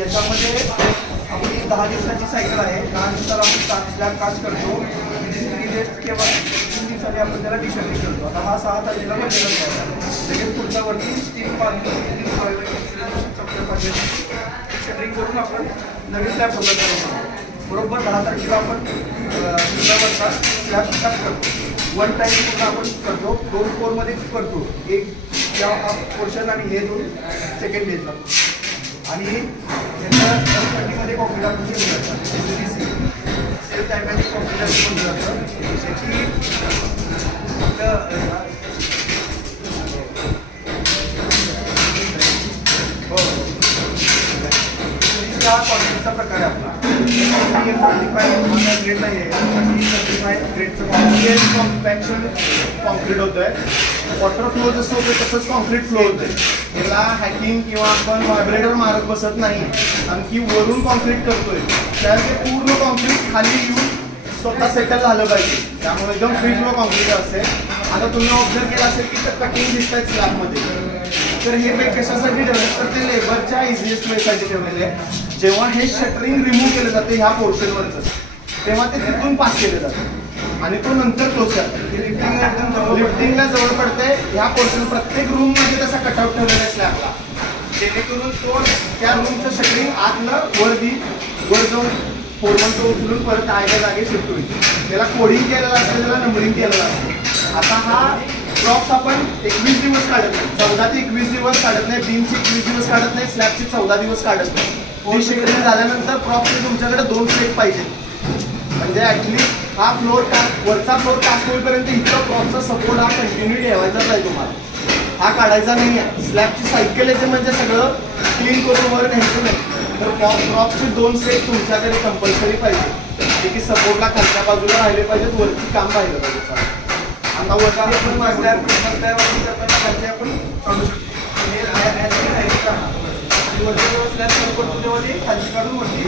ज्याच्यामध्ये आपली 10 दिवसाची सायकल आहे. 10 दिवसाला आपण स्लॅब कास्ट करतो. 3 डेज किंवा 3 दिवसांनी आपण त्याला डिशर्टिंग करतो. आता हा 6 तारखेला बनलेला आहे. लगेच पुढच्या वरती स्टील पाणी डिशर्टिंग करून आपण नवीन स्लॅब होता करतो. बरोबर 10 तारखेला आपण दुसऱ्यावरचा स्लॅब कास्ट करतो. वन टाईम पूर्ण आपण करतो. 2 कोरमध्ये करतो. एक त्या पोर्शन आणि हे 2 सेकंड डेजला. आणि याच्या कंपनीमध्ये कॉम्प्युटर आपण घेऊन जातात. सेल्फ डायमॅटिक कॉम्प्युटर बनवलं जातं. त्याची हा कॉन्फिडन्सचा प्रकार आहे आपला. ग्रेड नाही आहे. ग्रेडचं कॉम्पॅक्शन कॉन्क्रीट होतं आहे. वॉटर फ्लो जसं होतं तसंच कॉन्क्रीट फ्लो होतं आहे. याला हॅकिंग किंवा आपण व्हायब्रेटर मारत बसत नाही. आणखी वरून कॉन्क्रीट करतोय त्यावेळी ते पूर्ण कॉन्क्रीट खाली येऊन स्वतः सेटल झालं पाहिजे. त्यामुळे एकदम फ्री फ्लो कॉन्क्रीट असेल. आता तुम्ही ऑब्झर्व केलं असेल की कटिंग दिसत आहेत स्लॅबमध्ये. तर हे वेग कशासाठी ठेवले तर ते लेबरच्या इझिएस्ट वेसाठी ठेवलेले आहे. जेव्हा हे शटरिंग रिमूव्ह केलं जातं ह्या पोर्शनवरचं तेव्हा ते तिथून पास केलं जातं आणि तो नंतर क्लोज करतो. लिफ्टिंगला जवळ पडते. ह्या पोर्शन प्रत्येक रूममध्ये तसा कटआउट ठेवलेला आहे स्लॅबला, जेणेकरून तो त्या रूमचं शटरिंग आतनं वर जाऊन फोडून तो उचलून परत आयच्या जागे शिफ्ट होईल. त्याला कोडिंग केलेलं असतं, त्याला नंबरिंग केलेलं असतं. आता हा प्रॉप्स आपण 21 दिवस काढत नाही, 14 ते 21 दिवस काढत नाही, बीमची 21 दिवस काढत नाही, स्लॅबची 14 दिवस काढत नाही. डिशेक्टिंग झाल्यानंतर प्रॉप्सचे तुमच्याकडे 2 सेट पाहिजे. म्हणजे ऍटलीस्ट हा फ्लोर टास्क वरचा फ्लोर टास्क होईपर्यंत इथला प्रॉपचा सपोर्ट हा कंटिन्यू ठेवायचाच आहे तुम्हाला. हा काढायचा नाही आहे. स्लॅबची सायकल येते म्हणजे सगळं क्लीन करून वर न्यायचं नाही. तर प्रॉपचे 2 सेट तुमच्याकडे कंपल्सरी पाहिजे. जे की सपोर्टला खालच्या बाजूला राहिले पाहिजेत, वरती काम राहिलं पाहिजे. आता वरती आपण मजल्यावरून करताना खालचे आपण काढू शकतो. वरती स्लॅब खालची काढून वरती